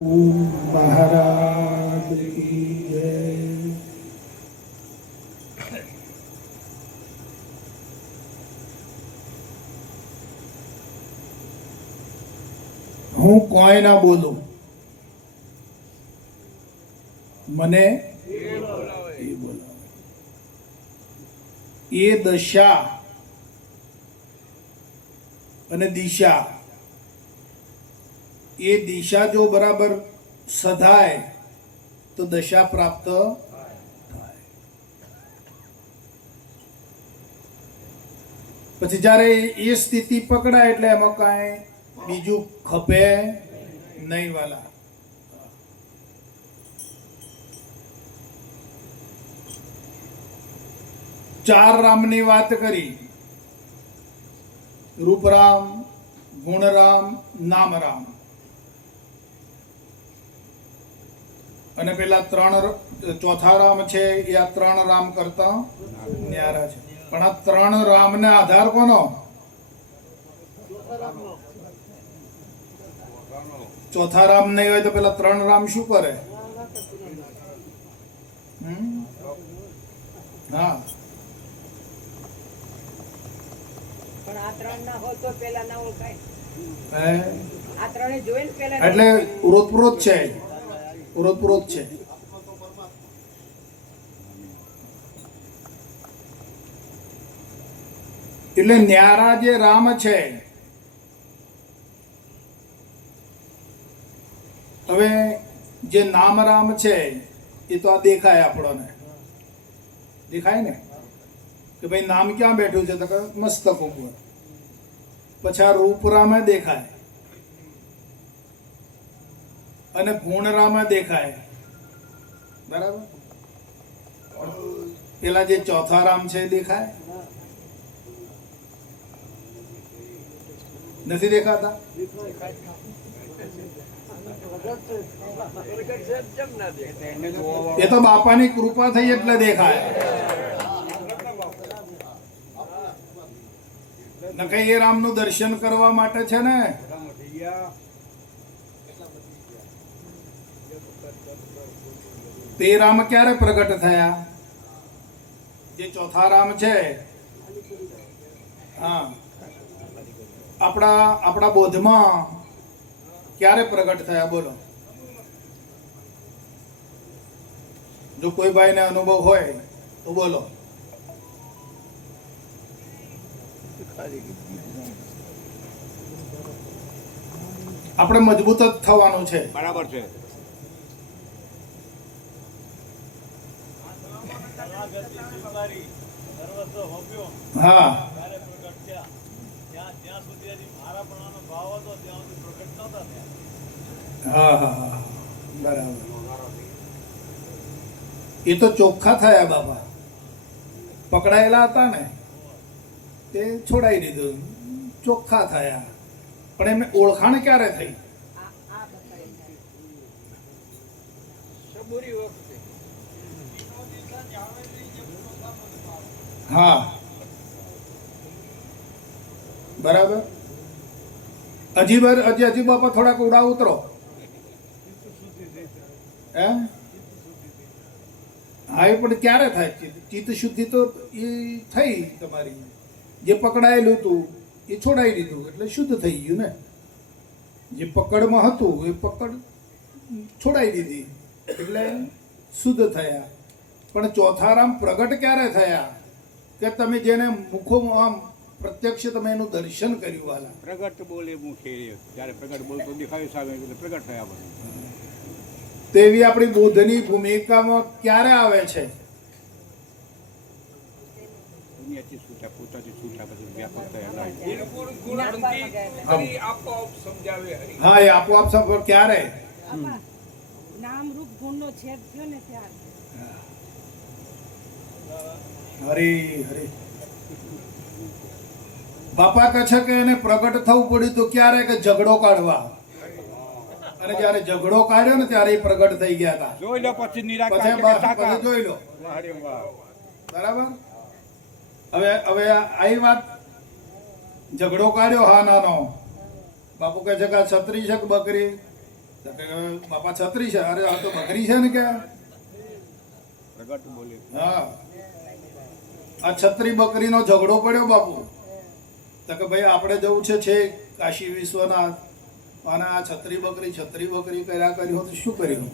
महाराज की जय। હું કોઈ ના બોલું, મને એ બોલાવે. એ દશા અને દિશા, એ દિશા જો બરાબર સધાય તો દશા પ્રાપ્ત થાય. પછી જ્યારે એ સ્થિતિ પકડાય એટલે એમાં કાંઈ બીજું ખપે નહીં વાલા. ચાર રામની વાત કરી: રૂપરામ, ગુણરામ, નામરામ. અને પેલા ચોથા રામ છે એ આ ત્રણ રામ કરતા ન્યારા છે. પણ આ ત્રણ રામ ને આધાર કોનો? ચોથા રામ નહીં હોય તો પેલા ત્રણ રામ શું કરે? હા, એટલે ઉરોતપ્રોત છે, ઉરોતપ્રોત છે. એટલે ન્યારા જે રામ છે, હવે જે નામ રામ છે એ તો આ દેખાય આપણને, દેખાય ને કે ભાઈ નામ ક્યાં બેઠું છે, તો કે મસ્તક ઉપર. પછી આ રૂપરામે દેખાય અને ગુણરામે દેખાય, બરાબર. પેલા જે ચોથા રામ છે એ દેખાય નથી? દેખાતા? એ તો બાપાની કૃપા થઈ એટલે દેખાય. નકર એ રામનું દર્શન કરવા માટે છે ને. તે રામ ક્યારે પ્રગટ થયા? જે ચોથા રામ છે, હા, આપણા બોધમાં ક્યારે પ્રગટ થયા? બોલો. જો કોઈ ભાઈને અનુભવ હોય તો બોલો. આપણે મજબૂત જ થવાનું છે. બરાબર છે. હા, હા, હા, બરાબર. એ તો ચોખ્ખા થયા બાપા. પકડાયેલા હતા ને તે છોડાઈ દીધું, ચોખ્ખા થયા. પણ એમને ઓળખાણ ક્યારે થઈ? હા, બરાબર. હજી બાપા થોડાક ઉડા ઉતરો. હા, એ પણ ક્યારે થાય? ચિત્ત શુદ્ધિ તો એ થઈ તમારી. જે પકડાયેલું હતું એ છોડાઈ દીધું એટલે શુદ્ધ થઈ ગયું ને. જે પકડમાં હતું એ પકડ છોડાઈ દીધી એટલે શુદ્ધ થયા. પણ ચોથા રામ પ્રગટ ક્યારે થયા? કે તમે જેને મુખો આમ પ્રત્યક્ષ તમે એનું દર્શન કર્યું વાલા. પ્રગટ બોલે મુખે, જ્યારે પ્રગટ બોલતો દેખાય સામે એટલે પ્રગટ થયા. બધું તેવી આપણી બુદ્ધની ભૂમિકામાં ક્યારે આવે છે? હા, એ આપોઆપ સફળ ક્યારે? નામ રૂપ ગુણનો છેદ થયો ને ત્યારે. હરી હરી. બાપા કહે છે કે એને પ્રગટ થવું પડ્યું તો ક્યારે? કે ઝઘડો કાઢવા. અને જયારે ઝઘડો કાઢ્યો ને ત્યારે એ પ્રગટ થઈ ગયા હતા. જોઈ લો પછી જોઈ લો. બરાબર. હવે આ વાત, ઝઘડો કાઢ્યો, હા નાનો. બાપુ કહે છે કે છત્રી છે કે બકરી? તો કે બાપા છત્રી છે. અરે આ તો બકરી છે ને કે પ્રગટ બોલે હા આ છત્રી બકરીનો ઝઘડો પડ્યો બાપુ. તો કે ભાઈ આપણે જવું છે કાશી વિશ્વનાથ અને આ છત્રી બકરી કર્યા કર્યું તો શું કર્યું?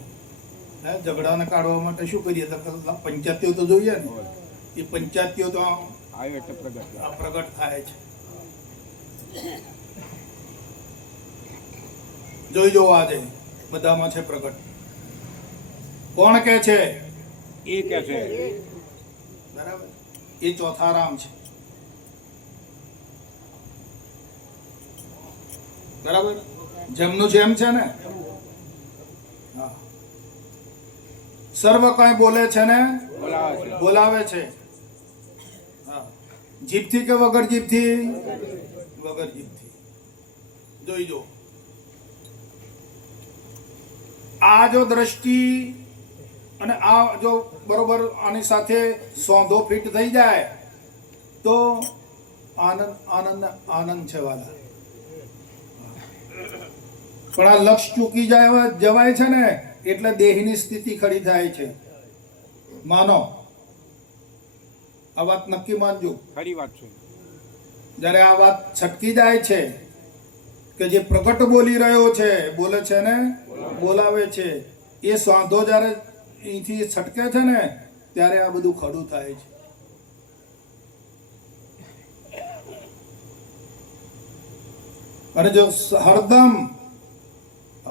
હે ઝઘડાને કાઢવા માટે શું કરીએ? તો પંચાયતીઓ તો જોઈએ ને. એ પંચાયતીઓ તો આવ્યો એટલે પ્રગટ આ પ્રગટ થાય છે. જોઈ જો આજે બધામાં છે પ્રગટ. કોણ કે છે? એ કે છે બરાબર. એ ચોથા રામ છે. બરાબર. જેમનું જેમ છે ને. હા. સર્વ કઈ બોલે છે ને બોલાવે છે બોલાવે છે. હા. જીભથી કે વગર જીભથી? વગર જીભથી. જોઈ જો આ જો દ્રષ્ટિ અને આ જો બરોબર આની સાથે સોંધો ફિટ થઈ જાય તો આનંદ આનંદ આનંદ છે વાલા. પણ આ લક્ષ ચૂકી જવાય છે ને એટલે દેહની સ્થિતિ ખડી થાય છે. માનો આ વાત નક્કી માનજો. ખરી વાત છે જ્યારે આ વાત છટકી જાય છે કે જે પ્રગટ બોલી રહ્યો છે બોલે છે ને બોલાવે છે એ સાંધો જ્યારે અહીંથી છટકે છે ને ત્યારે આ બધું ખડું થાય છે. અને જો હરદમ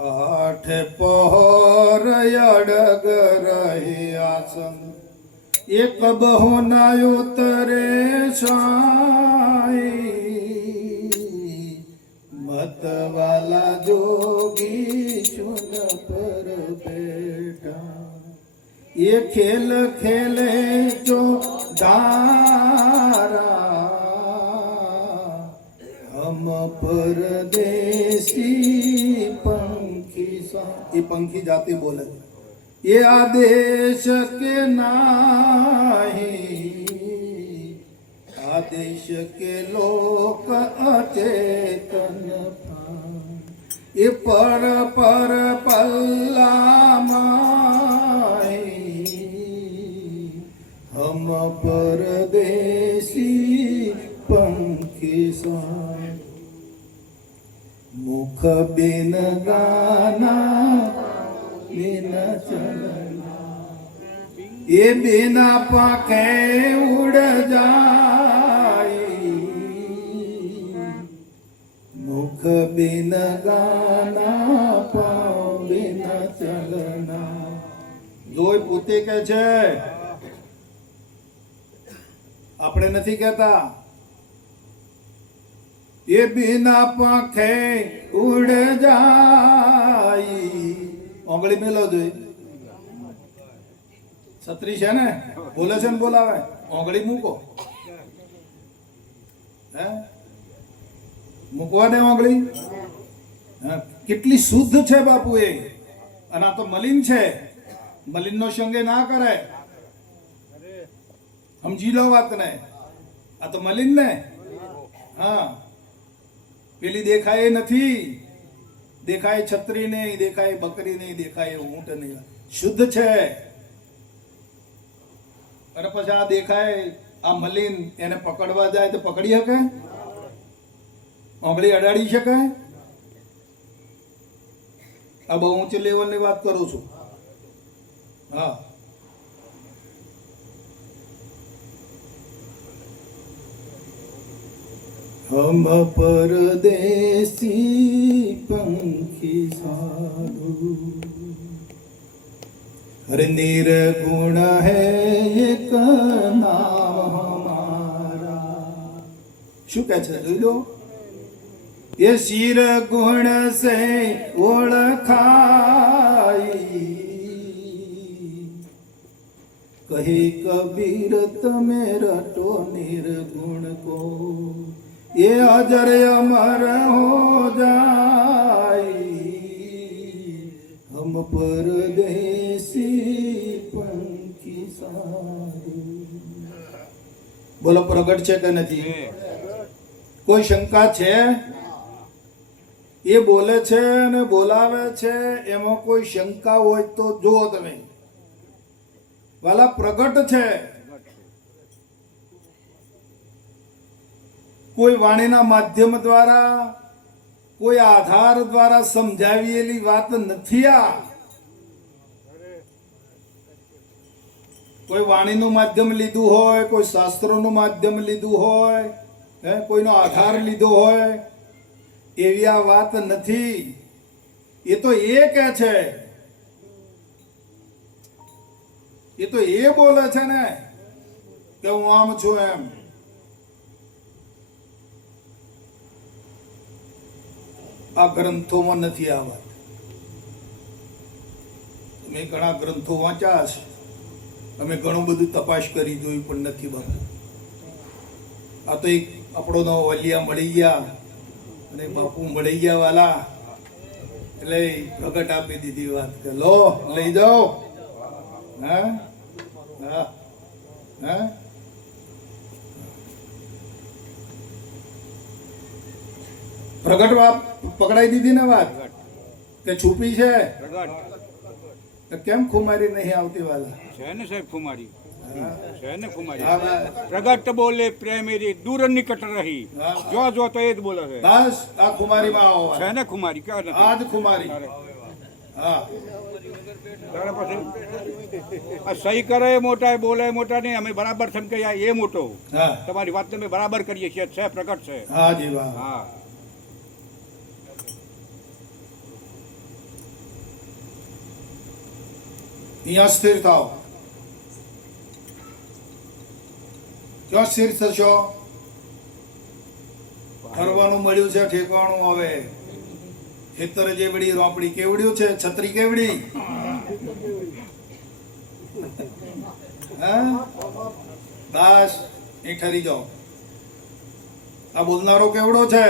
આઠે પહોર અડગ રહે આસન એક બહુ ના ઉતરે સાઈ મતવાલા જોગી ચુન પર બેઠા ये खेल खेले जो दारा हम परदेसी पंखी सा. ये पंखी जाती बोले ये आदेश के नाही आदेश के लोक अचेतन ये पर पल्लामाई हम परदेसी पंखी सा. मुख बिन गाना बिन चलना ये बिना पाखे उड़ जाई मुख बिन गाना पाँव बिन चलना. જોઈ પોતે કે છે આપણે નથી કહેતા. એ બિના પાંખે ઉડ જાય. ઓંગળી મેલો જોઈ છત્રી છે ને બોલે છે ને બોલાવે. ઓંગળી મૂકો હે મૂકવા દે ઓંગળી. કેટલી શુદ્ધ છે બાપુ એ. અને આ તો મલિન છે. મલિન નો સંગે ના કરે. સમજી લો વાત ને. આ તો મલિન ને. હા પેલી દેખાય નથી. દેખાય છત્રી નહીં, દેખાય બકરી નહીં, દેખાય ઊંટ નહીં. શુદ્ધ છે. અને પછી આ દેખાય આ મલિન એને પકડવા જાય તો પકડી શકે? ઓંગળી અડાડી શકે? આ બહુ ઊંચી લેવલની વાત કરું છું. હા हम परदेसी पंखी साधु हर निर्गुण है एक नाम हमारा. શું કહે છે જોઈ લો. ये शिर गुण से ओळखाई कहे कबीर तमे रटो निर्गुण को ये अजर अमर हो जाई हम परदेसी पंखी साधु. બોલો પ્રગટ છે કે નથી? કોઈ શંકા છે? એ બોલે છે અને બોલાવે છે, એમાં કોઈ શંકા હોય તો જુઓ તમે. વાલા પ્રગટ છે. પ્રગટ છે. કોઈ વાણીના માધ્યમ દ્વારા, કોઈ આધાર દ્વારા સમજાવેલી વાત નથી આ. કોઈ વાણીનું માધ્યમ લીધું હોય, કોઈ શાસ્ત્રોનું માધ્યમ લીધું હોય, કોઈનો આધાર લીધો હોય, એવી આ વાત નથી. એ તો એ કહે છે, એ તો એ બોલે છે ને કે હું આમ છું એમ. આ ગ્રંથોમાં નથી આ વાત. તમે ઘણા ગ્રંથો વાંચ્યા હશે, અમે ઘણું બધું તપાસ કરી જોયું પણ નથી બાપુ. આ તો એક આપણો નવો વલિયા મળી ગયા અને બાપુ મળી ગયા વાલા, એટલે પ્રગટ આપી દીધી વાત કે લો લઈ જાઓ. હા હા હા. પ્રગટ વાત પકડાઈ દીધી ને વાત કે છુપી છે. પ્રગટ કેમ ખુમારી નહીં આવતી વાલા? છે ને સાહેબ ખુમારી, છે ને ખુમારી. હા, બસ. પ્રગટ બોલે પ્રેમેરી દૂર નિકટ રહી, હા. જો જો તો એ જ બોલે છે. બસ આ ખુમારીમાં આવો. છે ને ખુમારી, ક્યાં નથી? આ જ ખુમારી. હા તારે પછી આ સહી કરે એ મોટા, બોલે એ મોટા નહીં. અમે બરાબર સમજાય એ મોટો. હા તમારી વાતને અમે બરાબર કરીએ છીએ. છે પ્રગટ છે. હા જી વાહ. હા. અહીંયા સ્થિર થાઓ. ક્યાં સ્થિર થશો? ફરવાનું મળ્યું છે ઠેકાણું. હવે ખેતર જેવડી રોપડી કેવડ્યું છે, છત્રી કેવડી. હા બસ અહીં ઠરી જાઓ. આ બોલનારો કેવડો છે?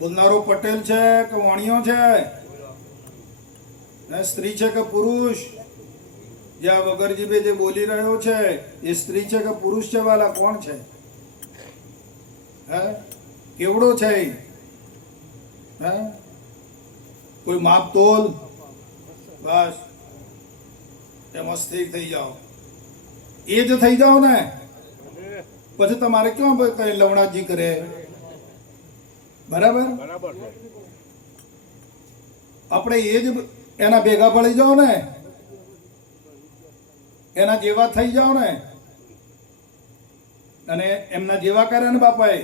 બોલનારો પટેલ છે કે વાણિયો છે? સ્ત્રી છે કે પુરુષ? જે આ વગરજીભે જે બોલી રહ્યો છે એ સ્ત્રી છે કે પુરુષ છે વાલા? કોણ છે? હે કેવડો છે? હે કોઈ માપ તોલ? બસ એમાં સ્થિર થઈ જાઓ. એ જ થઈ જાઓ ને પછી તમારે ક્યાં કઈ લવણાજી કરે? બરાબર. બરાબર છે. આપણે એ જ એના ભેગા પડી જાઓ ને, એના જેવા થઈ જાઓ ને. અને એમના જેવા કર્યા ને બાપાએ,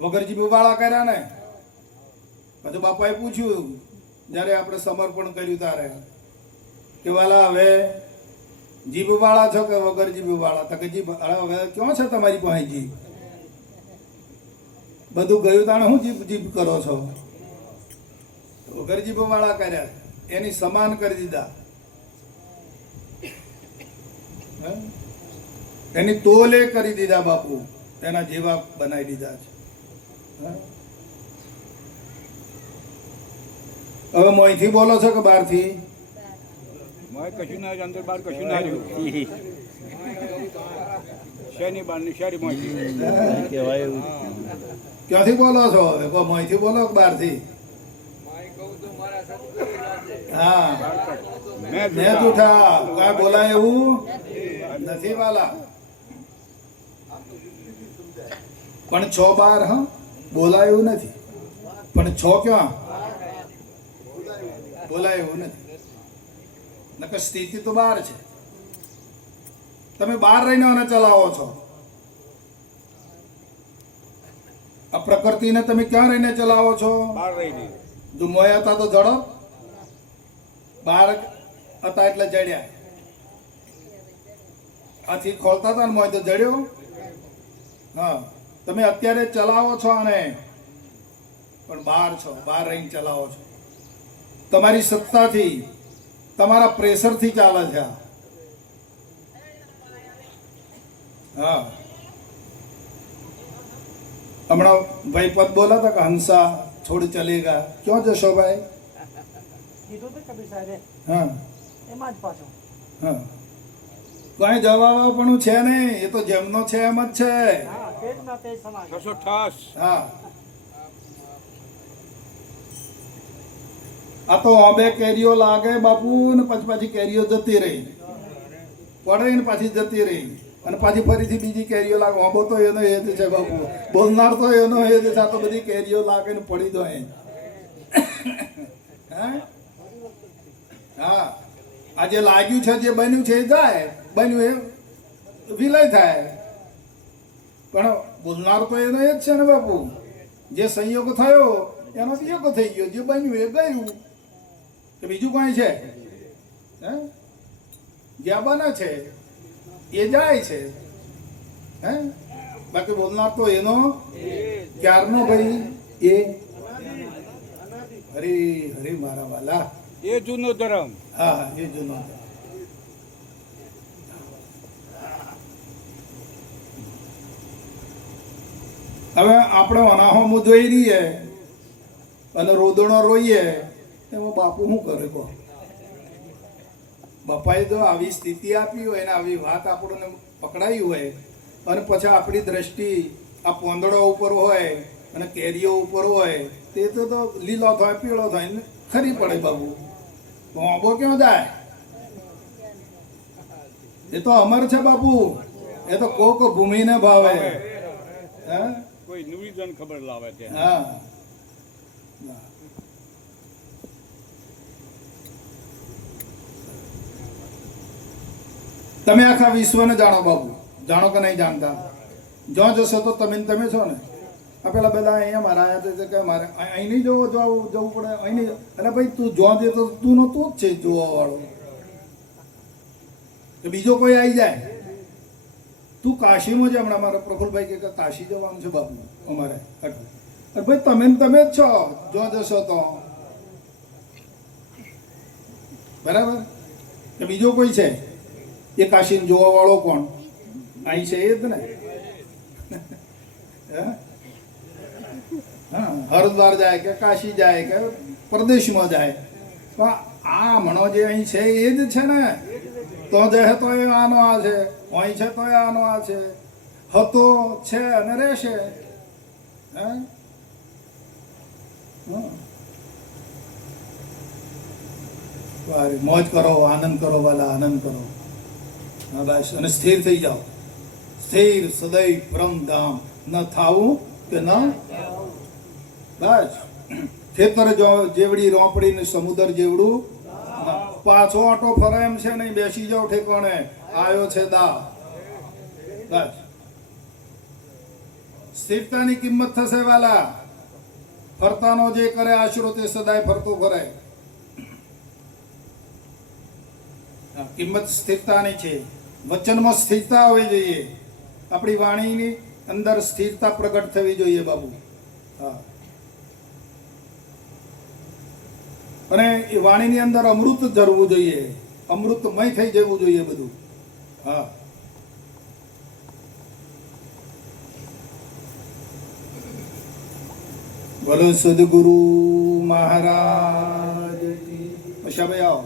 વગરજીભ વાળા કર્યા ને. પછી બાપાએ પૂછ્યું જ્યારે આપણે સમર્પણ કર્યું ત્યારે કે વાલા હવે જીભ વાળા છો કે વગર જીભ વાળા? તો કે જીભ. હવે ક્યાં છે તમારી પાસે જીભ? બધું ગયું તાણે હું જીભ જીભ કરો છો? વગર જીભ વાળા કર્યા, એની સમાન કરી દીધા. એની તોલે કરી દીધા બાપુ, એના જેવા બનાવી દીધા છે. હવે મોંથી બોલો છો કે બહારથી? મોય કશું ના અંદર બહાર કશું ના રહ્યું. શેની બહાર ની શેરી મોયથી. ક્યાંથી બોલો છો? હવે મોંથી બોલો કે બહારથી? હા મેં મેં જૂઠા કાંઈ બોલાય એવું નથી વાલા. પણ 6-12 હા બોલાય એવું નથી. પણ 6 ક્યાં બોલાય એવું નથી. નકર સ્થિતિ તો બહાર છે. તમે બહાર રહીને આને ચલાવો છો. આ પ્રકૃતિને તમે ક્યાં રહીને ચલાવો છો? બહાર રહીને. જો મોય હતા તો જડો, બહાર હતા એટલે જડ્યા. આથી ખોલતા હતા ને મોય તો જડ્યો. હા તમે અત્યારે ચલાવો છો આને, પણ બહાર છો, બહાર રહીને ચલાવો છો. તમારી સત્તાથી, તમારા પ્રેશરથી ચાલે છે. હા હમણાં ભાઈ પદ બોલા હતા કે હંસા છોડ ચલેગા. ક્યાં જશો ભાઈ? કીધું તો કબીર સાહેબે હા એમાં જ પાછો. હા કઈ જવાબ પણ છે નહીં. એ તો જેમનો છે એમ જ છે. હા તેજ ના તેજ સમાજ. ઠસો ઠસ. હા આ તો બે કેરીઓ લાગે બાપુ ને પાછી કેરીઓ જતી રહી, પડે ને પાછી જતી રહી, અને પાછી ફરીથી બીજી કેરીઓ લાગે. ઓબો તો એનો હેત છે બાપુ, બોલનાર તો એનો હેત છે. આ તો બધી કેરીઓ લાગે ને પડી દો હે. હા, આ જે લાગ્યું છે, જે બન્યું છે એ જાય, બન્યું એ વિલય થાય, પણ બોલનાર તો એનો એ જ છે ને બાપુ. જે સંયોગ થયો એનો વિયોગ થઈ ગયો, જે બન્યું એ ગયું, કે બીજું કોઈ છે? હે, જે બને છે એ જાય છે. હે, બાકી બોલનાર તો એનો ક્યારનો ભાઈ એ હરી હરી મારા વાલા, એ જૂનો ધર્મ. હા એ જૂનો. હવે આપણે અનાહોમું જોઈ રહીએ અને રોદણો રોઈએ, એમાં બાપુ શું કરે કહો? બાપાએ તો આવી સ્થિતિ આપી હોય ને આવી વાત આપણને પકડાઈ હોય, અને પછી આપણી દ્રષ્ટિ આ પોંદડો ઉપર હોય અને કેરીઓ ઉપર હોય, તે તો લીલો થાય, પીળો થાય ને ખરી પડે બાપુ. તો આંબો ક્યાં જાય? એ તો અમર છે બાપુ, એ તો કોક ભૂમિને ભાવે. હે, કોઈ નિવેદન ખબર લાવે છે. હા, તમે આખા વિશ્વને જાણો બાપુ, જાણો કે નહીં જાણતા? જો જશો તો તમે ને તમે છો ને. આ પેલા અહીંયા મારા આવ્યા હતા કે મારે અહીં નહીં જવું પડે, અહીં નહીં. અને ભાઈ તું જો જે તો તું નો તું જ છે જોવા વાળો, કે બીજો કોઈ આવી જાય. તું કાશીમાં છે, હમણાં મારા પ્રફુલભાઈ કે કાશી જવાનું છે બાપુ અમારે. અરે ભાઈ તમે ને તમે જ છો, જો જશો તો બરાબર. કે બીજો કોઈ છે એ કાશીને જોવા વાળો કોણ? અહીં છે એ જ ને. હા, હરિદ્વાર જાય કે કાશી જાય કે પ્રદેશમાં જાય, પણ આ મણો જે અહીં છે એ જ છે ને. તો જે તો એ આનો આ છે, અહીં છે તો એ આનો આ છે, હતો છે અને રહેશે. હે, મોજ કરો, આનંદ કરો વાલા, આનંદ કરો. હા બસ, અને સ્થિર થઈ જાઓ. સ્થિર સદૈવ પરમધામ ન થાવું કે ન બસ. ખેતર જેવડી રોપડી ને સમુદ્ર જેવડું, પાછો આટો ફરે એમ છે નહીં. બેસી જાઓ ઠેકાણે, આવ્યો છે દા. બસ, સ્થિરતાની કિંમત થશે વાલા. ફરતાનો જે કરે આશરો તે સદાય ફરતો ફરે. કિંમત સ્થિરતાની છે. વચનમાં સ્થિરતા હોવી જોઈએ. આપણી વાણીની અંદર સ્થિરતા પ્રગટ થવી જોઈએ બાબુ. હા, અને એ વાણીની અંદર અમૃત ધરવું જોઈએ, અમૃતમય થઈ જવું જોઈએ બધું. હા, બોલો સદગુરુ મહારાજ. અચ્છા ભાઈ આવો.